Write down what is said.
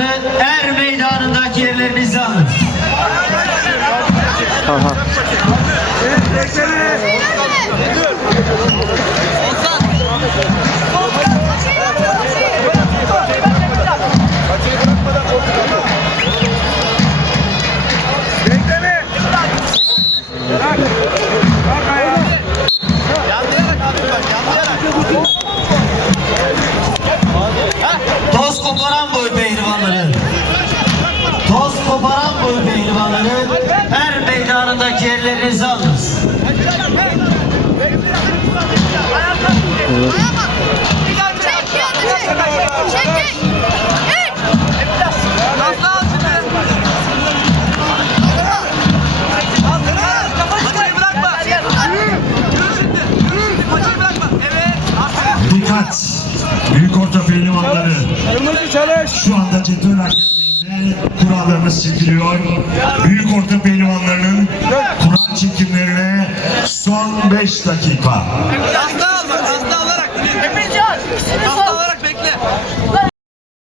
pehlivanları er meydanındaki yerlerinizi alın. Aha. Toz koparan boy pehlivanları. Toz koparan boy pehlivanları er meydanındaki yerlerinizi alınız. Üç. Dikkat! Büyük orta pehlivanları. Şu anda cetvel hakemliğinde kurallarımız çekiliyor. Büyük orta pehlivanlarının kural çekimlerine son 5 dakika. Hasta alma, hasta.